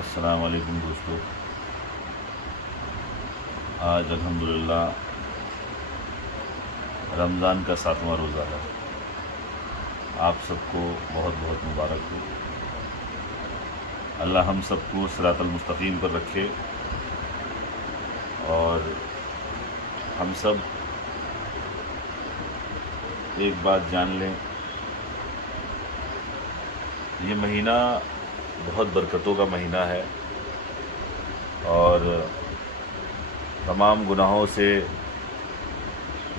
السلام علیکم دوستو. آج الحمدللہ رمضان کا 7واں روزہ ہے. آپ سب کو بہت بہت مبارک ہو. اللہ ہم سب کو صراط المستقیم پر رکھے اور ہم سب ایک بات جان لیں، یہ مہینہ بہت برکتوں کا مہینہ ہے اور تمام گناہوں سے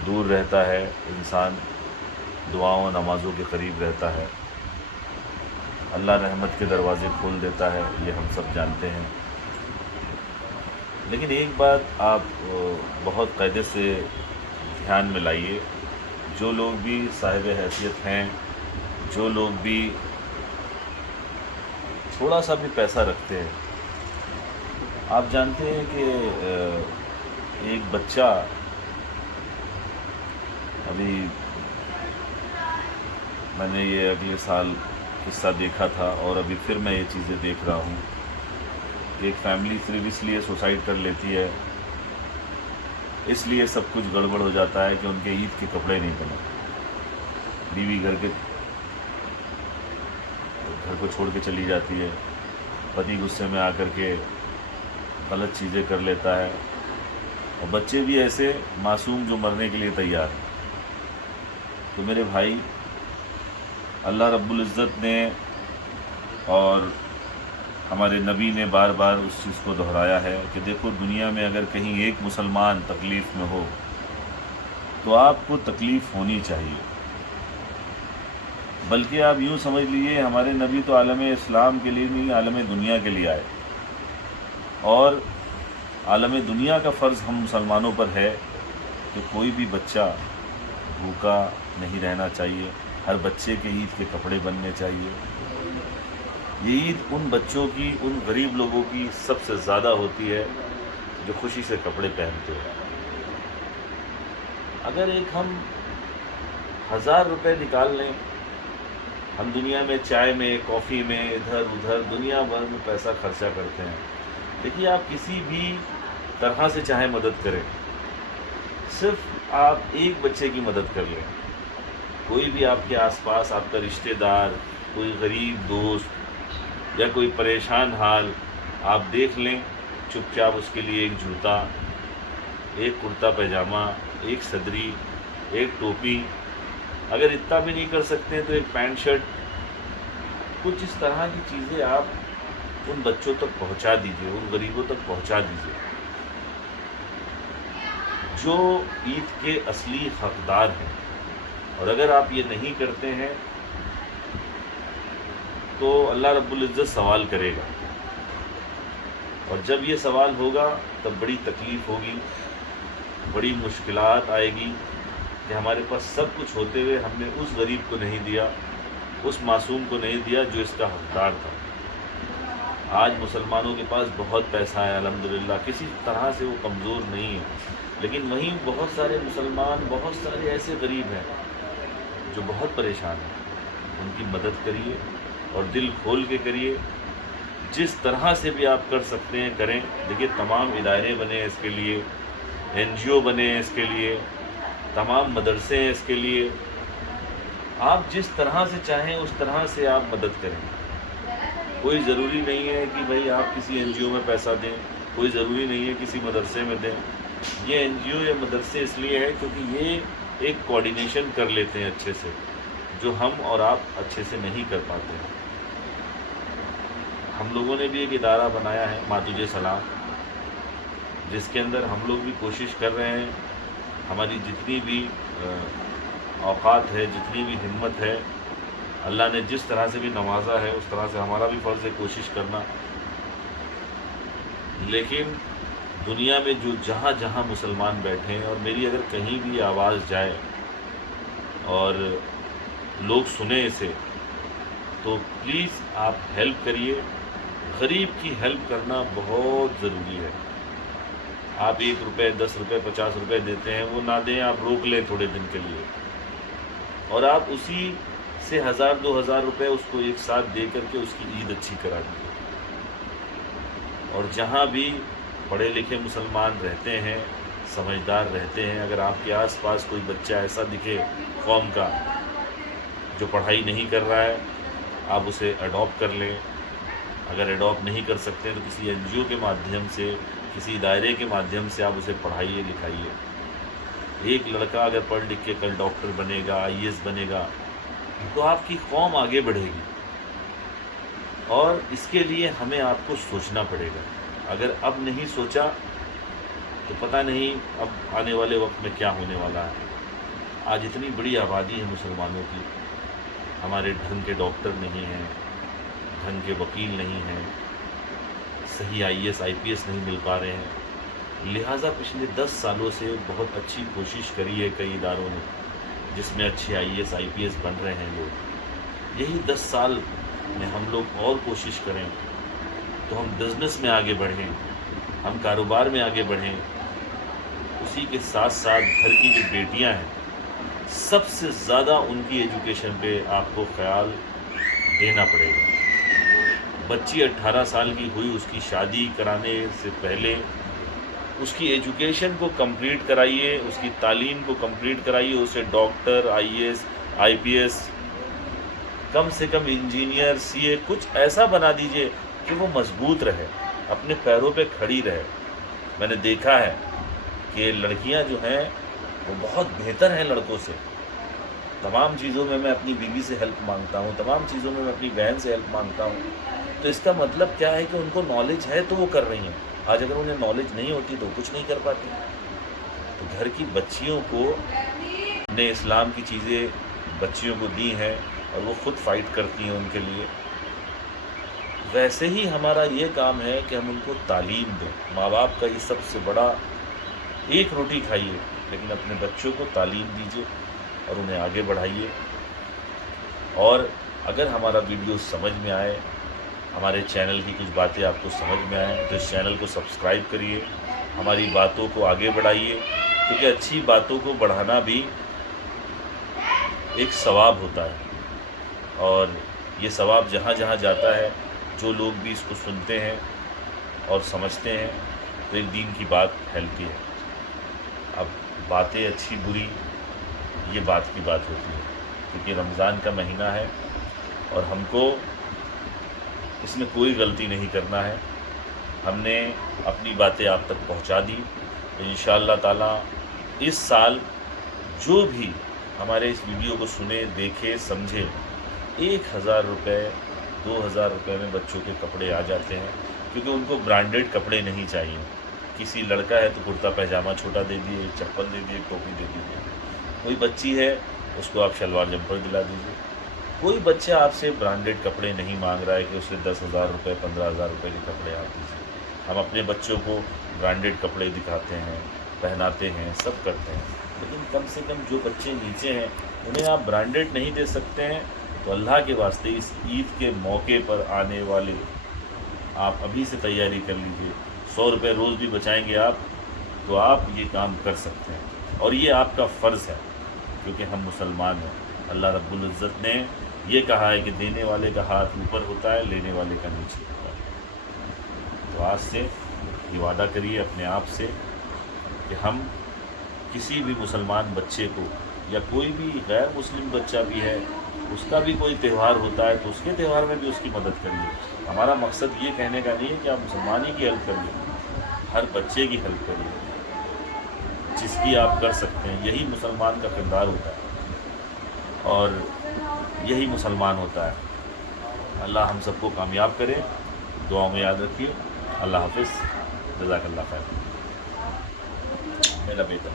دور رہتا ہے انسان، دعاؤں و نمازوں کے قریب رہتا ہے، اللہ رحمت کے دروازے کھول دیتا ہے، یہ ہم سب جانتے ہیں. لیکن ایک بات آپ بہت قاعدے سے دھیان میں لائیے، جو لوگ بھی صاحب حیثیت ہیں، جو لوگ بھی تھوڑا سا بھی پیسہ رکھتے ہیں، آپ جانتے ہیں کہ ایک بچہ، ابھی میں نے یہ اگلے سال قصہ دیکھا تھا اور ابھی پھر میں یہ چیزیں دیکھ رہا ہوں کہ ایک فیملی صرف اس لیے سوسائڈ کر لیتی ہے، اس لیے سب کچھ گڑبڑ ہو جاتا ہے کہ ان کے عید کے کپڑے نہیں بنے. بیوی گھر کو چھوڑ کے چلی جاتی ہے، پتی غصے میں آ کر کے غلط چیزیں کر لیتا ہے، اور بچے بھی ایسے معصوم جو مرنے کے لیے تیار ہیں. تو میرے بھائی، اللہ رب العزت نے اور ہمارے نبی نے بار بار اس چیز کو دہرایا ہے کہ دیکھو، دنیا میں اگر کہیں ایک مسلمان تکلیف میں ہو تو آپ کو تکلیف ہونی چاہیے. بلکہ آپ یوں سمجھ لیجیے، ہمارے نبی تو عالم اسلام کے لیے نہیں، عالم دنیا کے لیے آئے، اور عالم دنیا کا فرض ہم مسلمانوں پر ہے کہ کوئی بھی بچہ بھوکا نہیں رہنا چاہیے، ہر بچے کے عید کے کپڑے بننے چاہیے. یہ عید ان بچوں کی، ان غریب لوگوں کی سب سے زیادہ ہوتی ہے جو خوشی سے کپڑے پہنتے ہیں. اگر ایک ہم 1000 روپے نکال لیں، ہم دنیا میں چائے میں، کافی میں، ادھر ادھر دنیا بھر میں پیسہ خرچہ کرتے ہیں. دیکھیے، آپ کسی بھی طرح سے چاہے مدد کریں، صرف آپ ایک بچے کی مدد کر لیں. کوئی بھی آپ کے آس پاس آپ کا رشتہ دار، کوئی غریب دوست یا کوئی پریشان حال آپ دیکھ لیں، چپ چاپ اس کے لیے ایک جوتا، ایک کرتا پائجامہ، ایک صدری، ایک ٹوپی، اگر اتنا بھی نہیں کر سکتے ہیں تو ایک پینٹ شرٹ، کچھ اس طرح کی چیزیں آپ ان بچوں تک پہنچا دیجئے، ان غریبوں تک پہنچا دیجئے جو عید کے اصلی حقدار ہیں. اور اگر آپ یہ نہیں کرتے ہیں تو اللہ رب العزت سوال کرے گا، اور جب یہ سوال ہوگا تب بڑی تکلیف ہوگی، بڑی مشکلات آئے گی کہ ہمارے پاس سب کچھ ہوتے ہوئے ہم نے اس غریب کو نہیں دیا، اس معصوم کو نہیں دیا جو اس کا حقدار تھا. آج مسلمانوں کے پاس بہت پیسہ ہے الحمدللہ، کسی طرح سے وہ کمزور نہیں ہے، لیکن وہیں بہت سارے مسلمان، بہت سارے ایسے غریب ہیں جو بہت پریشان ہیں. ان کی مدد کریے اور دل کھول کے کریے، جس طرح سے بھی آپ کر سکتے ہیں کریں. دیکھیے، تمام ادارے بنے ہیں اس کے لیے، NGO بنے ہیں اس کے لیے، تمام مدرسے ہیں اس کے لیے. آپ جس طرح سے چاہیں اس طرح سے آپ مدد کریں. کوئی ضروری نہیں ہے کہ بھئی آپ کسی NGO میں پیسہ دیں، کوئی ضروری نہیں ہے کسی مدرسے میں دیں. یہ NGO یا مدرسے اس لیے ہے کیونکہ یہ ایک کوارڈینیشن کر لیتے ہیں اچھے سے، جو ہم اور آپ اچھے سے نہیں کر پاتے ہیں. ہم لوگوں نے بھی ایک ادارہ بنایا ہے، ماں تجھے سلام، جس کے اندر ہم لوگ بھی کوشش کر رہے ہیں، ہماری جتنی بھی اوقات ہے، جتنی بھی ہمت ہے، اللہ نے جس طرح سے بھی نوازا ہے اس طرح سے ہمارا بھی فرض ہے کوشش کرنا. لیکن دنیا میں جو جہاں جہاں مسلمان بیٹھے ہیں، اور میری اگر کہیں بھی آواز جائے اور لوگ سنیں اسے، تو پلیز آپ ہیلپ کریے. غریب کی ہیلپ کرنا بہت ضروری ہے. آپ 1 روپے، 10 روپے، 50 روپے دیتے ہیں، وہ نہ دیں، آپ روک لیں تھوڑے دن کے لیے، اور آپ اسی سے 1000 2000 روپے اس کو ایک ساتھ دے کر کے اس کی عید اچھی کرا دیجیے. اور جہاں بھی پڑھے لکھے مسلمان رہتے ہیں، سمجھدار رہتے ہیں، اگر آپ کے آس پاس کوئی بچہ ایسا دکھے قوم کا جو پڑھائی نہیں کر رہا ہے، آپ اسے اڈاپٹ کر لیں۔ اگر اڈاپٹ نہیں کر سکتے تو کسی این جی او کے مادھیم سے، کسی دائرے کے مادھیم سے آپ اسے پڑھائیے لکھائیے۔ ایک لڑکا اگر پڑھ لکھ کے کل ڈاکٹر بنے گا، آئی اے ایس بنے گا، تو آپ کی قوم آگے بڑھے گی، اور اس کے لیے ہمیں آپ کو سوچنا پڑے گا۔ اگر اب نہیں سوچا تو پتہ نہیں اب آنے والے وقت میں کیا ہونے والا ہے۔ آج اتنی بڑی آبادی ہے مسلمانوں کی، ہمارے ڈھنگ کے ڈاکٹر نہیں ہیں، ڈھنگ کے وکیل نہیں ہیں، صحیح آئی A S I P S نہیں مل پا رہے ہیں، لہٰذا پچھلے 10 سالوں سے بہت اچھی کوشش کری ہے کئی اداروں نے، جس میں اچھے آئی A S I P S بن رہے ہیں لوگ۔ یہی 10 سال میں ہم لوگ اور کوشش کریں تو ہم بزنس میں آگے بڑھیں، ہم کاروبار میں آگے بڑھیں۔ اسی کے ساتھ ساتھ گھر کی جو بیٹیاں ہیں، سب سے زیادہ ان کی ایجوکیشن پہ آپ کو خیال دینا پڑے گا۔ بچی 18 سال کی ہوئی، اس کی شادی کرانے سے پہلے اس کی ایجوکیشن کو کمپلیٹ کرائیے، اس کی تعلیم کو کمپلیٹ کرائیے، اسے doctor, I A S, I P S, کم سے کم انجینئر، سی اے، کچھ ایسا بنا دیجئے کہ وہ مضبوط رہے، اپنے پیروں پہ کھڑی رہے۔ میں نے دیکھا ہے کہ لڑکیاں جو ہیں وہ بہت بہتر ہیں لڑکوں سے۔ تمام چیزوں میں میں اپنی بیوی سے ہیلپ مانگتا ہوں، تمام چیزوں میں میں اپنی بہن سے ہیلپ مانگتا ہوں۔ تو اس کا مطلب کیا ہے کہ ان کو نالج ہے تو وہ کر رہی ہیں۔ آج اگر انہیں نالج نہیں ہوتی تو کچھ نہیں کر پاتی۔ تو گھر کی بچیوں کو نے اسلام کی چیزیں بچیوں کو دی ہیں اور وہ خود فائٹ کرتی ہیں ان کے لیے۔ ویسے ہی ہمارا یہ کام ہے کہ ہم ان کو تعلیم دیں۔ ماں باپ کا یہ سب سے بڑا، ایک روٹی کھائیے لیکن اپنے بچوں کو تعلیم دیجیے اور انہیں آگے بڑھائیے۔ اور اگر ہمارا ویڈیو سمجھ میں آئے، ہمارے چینل کی کچھ باتیں آپ کو سمجھ میں آئیں تو اس چینل کو سبسکرائب کریے، ہماری باتوں کو آگے بڑھائیے، کیونکہ اچھی باتوں کو بڑھانا بھی ایک ثواب ہوتا ہے، اور یہ ثواب جہاں جہاں جاتا ہے، جو لوگ بھی اس کو سنتے ہیں اور سمجھتے ہیں تو ایک دین کی بات پھیلتی ہے۔ اب باتیں اچھی بری یہ بات کی بات ہوتی ہے، کیونکہ رمضان کا مہینہ ہے اور ہم کو اس میں کوئی غلطی نہیں کرنا ہے۔ ہم نے اپنی باتیں آپ تک پہنچا دی، تو انشاءاللہ تعالیٰ اس سال جو بھی ہمارے اس ویڈیو کو سنے، دیکھے، سمجھے، 1000 روپے 2000 روپے میں بچوں کے کپڑے آ جاتے ہیں، کیونکہ ان کو برانڈیڈ کپڑے نہیں چاہیے۔ کسی لڑکا ہے تو کرتا پائجامہ چھوٹا دے دیے، چپل دے دیے، ٹوپی دے دیجیے۔ کوئی بچی ہے اس کو آپ شلوار جمپر دلا دیجیے۔ کوئی بچہ آپ سے برانڈیڈ کپڑے نہیں مانگ رہا ہے کہ اسے 10,000 روپے 15,000 روپے کے کپڑے آپ دیجیے۔ ہم اپنے بچوں کو برانڈیڈ کپڑے دکھاتے ہیں، پہناتے ہیں، سب کرتے ہیں، لیکن کم سے کم جو بچے نیچے ہیں انہیں آپ برانڈیڈ نہیں دے سکتے ہیں، تو اللہ کے واسطے اس عید کے موقع پر آنے والے آپ ابھی سے تیاری کر لیجیے۔ 100 روپے روز بھی بچائیں گے آپ تو آپ یہ کام کر سکتے ہیں، اور یہ آپ کا فرض ہے، کیونکہ ہم مسلمان ہیں۔ اللہ رب العزت نے یہ کہا ہے کہ دینے والے کا ہاتھ اوپر ہوتا ہے، لینے والے کا نیچے ہوتا ہے۔ تو آج سے یہ وعدہ کریے اپنے آپ سے کہ ہم کسی بھی مسلمان بچے کو، یا کوئی بھی غیر مسلم بچہ بھی ہے، اس کا بھی کوئی تہوار ہوتا ہے تو اس کے تہوار میں بھی اس کی مدد کریے۔ ہمارا مقصد یہ کہنے کا نہیں ہے کہ آپ مسلمان ہی کی ہیلپ کریے، ہر بچے کی ہیلپ کریے جس کی آپ کر سکتے ہیں۔ یہی مسلمان کا کردار ہوتا ہے اور یہی مسلمان ہوتا ہے۔ اللہ ہم سب کو کامیاب کرے، دعاؤں میں یاد رکھیے۔ اللہ حافظ، جزاک اللہ خیر۔ میرا بیٹا